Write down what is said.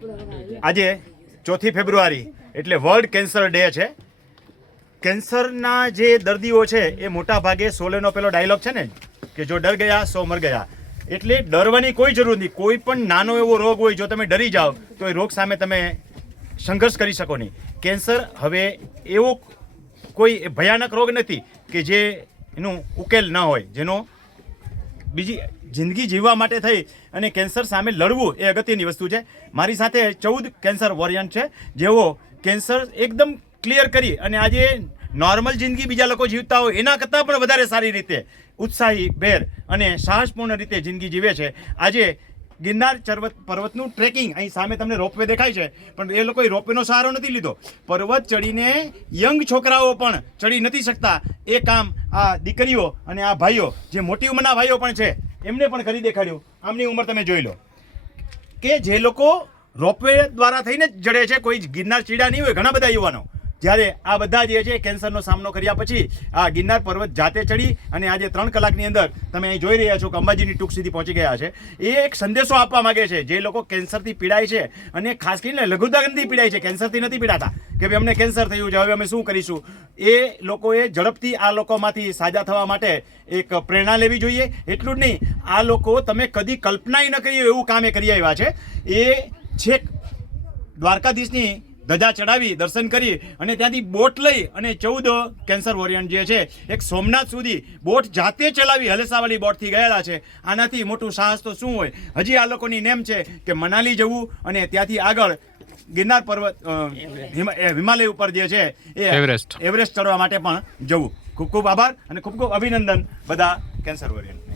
આજે 4 ફેબ્રુઆરી એટલે world cancer day છે. કેન્સરના જે દર્દીઓ છે એ મોટા ભાગે સોલેનો પેલો ડાયલોગ છે ને કે જો ડર ગયા સો મર ગયા, એટલે ડરવાની કોઈ જરૂર નથી. કોઈ પણ નાનો એવો રોગ હોય, જો તમે ડરી જાઓ તો એ રોગ સામે તમે સંઘર્ષ કરી શકો નહીં. કેન્સર હવે એવો કોઈ ભયાનક રોગ નથી કે જે એનું ઉકેલ ન હોય, જેનો બીજી જિંદગી જીવવા માટે થઈ અને કેન્સર સામે લડવું એ અગત્યની વસ્તુ છે. મારી સાથે 14 કેન્સર વોરિયન્ટ છે, જેઓ કેન્સર એકદમ ક્લિયર કરી અને આજે નોર્મલ જિંદગી બીજા લોકો જીવતા હોય એના કરતાં પણ વધારે સારી રીતે ઉત્સાહી ભેર અને સાહસપૂર્ણ રીતે જિંદગી જીવે છે. આજે ગિરનાર પર્વતનું ટ્રેકિંગ, અહીં સામે તમને રોપવે દેખાય છે, પણ એ લોકોએ રોપવેનો સહારો નથી લીધો. પર્વત ચડીને યંગ છોકરાઓ પણ ચડી નથી શકતા. એ કામ આ દીકરીઓ અને આ ભાઈઓ, જે મોટી ઉંમરના ભાઈઓ પણ છે, એમને પણ કરી દેખાડ્યું. આમની ઉંમર તમે જોઈ લો કે જે લોકો રોપવે દ્વારા થઈને જ ચડે છે, કોઈ ગિરનાર ચીડા નહીં હોય. ઘણા બધા યુવાનો જ્યારે આ બધા જે છે કેન્સરનો સામનો કર્યા પછી આ ગિરનાર પર્વત જાતે ચડી અને આજે 3 કલાકની અંદર તમે અહીં જોઈ રહ્યા છો કે અંબાજીની ટૂંક સુધી પહોંચી ગયા છે. એ એક સંદેશો આપવા માંગે છે જે લોકો કેન્સરથી પીડાય છે, અને ખાસ કરીને લઘુદાગનથી પીડાય છે, કેન્સરથી નથી પીડાતા કે ભાઈ અમને કેન્સર થયું છે, હવે અમે શું કરીશું. એ લોકોએ ઝડપથી આ લોકોમાંથી સાજા થવા માટે એક પ્રેરણા લેવી જોઈએ. એટલું જ નહીં, આ લોકો તમે કદી કલ્પનાય ન કરી એવું કામ એ કરી આવ્યા છે. એ છેક દ્વારકાધીશની ધજા ચડાવી દર્શન કરી અને ત્યાંથી બોટ લઈ અને 14 કેન્સર વોરિયન્ટ જે છે એક સોમનાથ સુધી બોટ જાતે ચલાવી હલેસાવાળી બોટથી ગયેલા છે. આનાથી મોટું સાહસ તો શું હોય. હજી આ લોકોની નેમ છે કે મનાલી જવું અને ત્યાંથી આગળ ગિરનાર પર્વત હિમાલય ઉપર જે છે એ એવરેસ્ટ ચડવા માટે પણ જવું. ખૂબ ખૂબ આભાર અને ખૂબ ખૂબ અભિનંદન બધા કેન્સર વોરિયન્ટ.